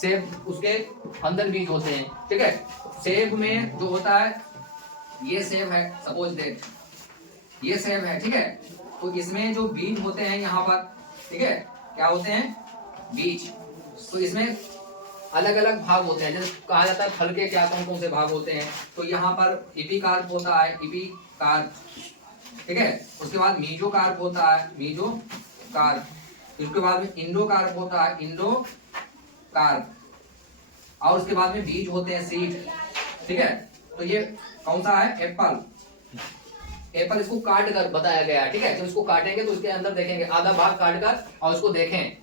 सेब उसके अंदर बीज होते हैं, ठीक है। सेब में जो होता है, ये सेब है, सपोज दैट ये सेब है, ठीक है। तो इसमें जो बीज होते हैं यहाँ पर, ठीक है, क्या होते हैं, बीज। तो इसमें अलग अलग भाग होते हैं, जैसे कहा जाता है फल के क्या कौन कौन से भाग होते हैं। तो यहाँ पर एपिकार्प होता है, एपिकार्प, ठीक है। उसके बाद मीजोकार्प होता है, मीजोकार्प। उसके बाद में इंडोकार्प होता है, इंडोकार्प। और उसके बाद में बीज होते हैं, सीड, ठीक है। तो ये कौन सा है, एप्पल। एप्पल इसको काट कर बताया गया है, ठीक है। जब इसको काटेंगे तो इसके अंदर देखेंगे, आधा भाग काट कर और इसको देखें,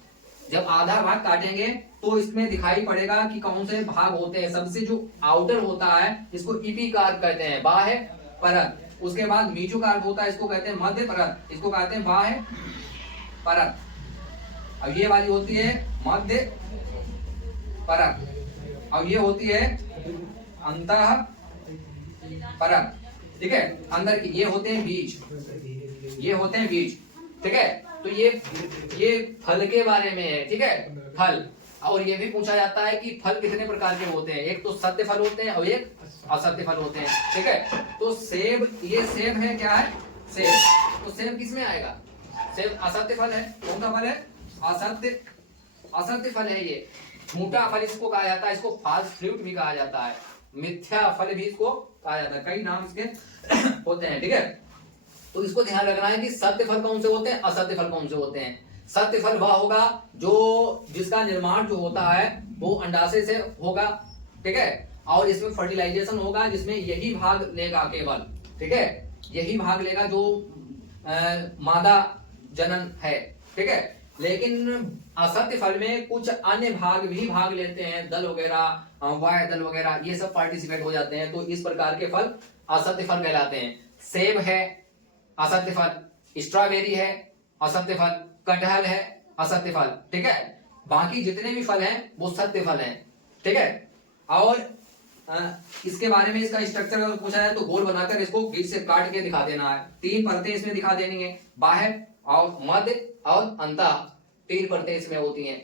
जब आधा भाग काटेंगे तो इसमें दिखाई पड़ेगा कि कौन से भाग होते हैं। सबसे जो आउटर होता है इसको एपिकार्प कहते हैं, बाह्य परत। उसके बाद मीजोकार्प होता है, इसको कहते हैं मध्य परत, इसको कहते हैं बाह्य परत। अब ये वाली होती है मध्य परत, अब ये होती है अंतः परत, ठीक है। अंदर की ये होते हैं बीज, ये होते हैं बीज, ठीक है। तो ये फल के बारे में है, ठीक है, फल। और ये भी पूछा जाता है कि फल कितने प्रकार के होते हैं, एक तो सत्य फल होते हैं और एक असत्य फल होते हैं, ठीक है। तो सेब, ये सेब है, क्या है, सेब। तो सेब किस में आएगा, सेब असत्य फल है। कौन सा फल है, असत्य, असत्य फल है ये। झूठा फल इसको कहा जाता है, इसको फॉल्स फ्रूट भी कहा जाता है, मिथ्या फल भी इसको कहा जाता है, कई नाम इसके होते हैं, ठीक है। तो इसको ध्यान रखना है कि सत्य फल कौन से होते हैं, असत्य फल कौन से होते हैं। सत्य फल वह होगा जो जिसका निर्माण जो होता है वो अंडाशय से होगा, ठीक है। और इसमें फर्टिलाइजेशन होगा, जिसमें यही भाग लेगा केवल, ठीक है, यही भाग लेगा जो मादा जनन है, ठीक है। लेकिन असत्य फल में कुछ अन्य भाग भी भाग लेते हैं, दल वगैरह, वाय दल वगैरह, ये सब पार्टिसिपेट हो जाते हैं। तो इस प्रकार के फल असत्य फल कहलाते हैं। सेब है असत्य फल, स्ट्रॉबेरी है असत्य फल, कटहल है असत्य फल, ठीक है। बाकी जितने भी फल हैं वो सत्य फल हैं, ठीक है। और इसके बारे में, इसका स्ट्रक्चर अगर पूछा जाए तो गोल बनाकर इसको बीच से काट के दिखा देना है। 3 परतें इसमें दिखा देनी है, बाह्य और मध्य और अंतः, 3 परतें इसमें होती हैं,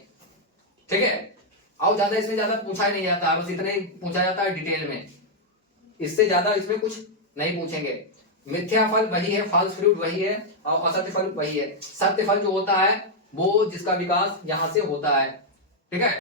ठीक है। और ज्यादा इसमें ज्यादा पूछा ही नहीं जाता, बस इतना ही पूछा जाता है डिटेल में, इससे ज्यादा इसमें कुछ नहीं पूछेंगे। मिथ्या फल वही है, फॉल्स फ्रूट वही है, और असत्य फल वही है। सत्य फल जो होता है वो जिसका विकास यहां से होता है, ठीक है।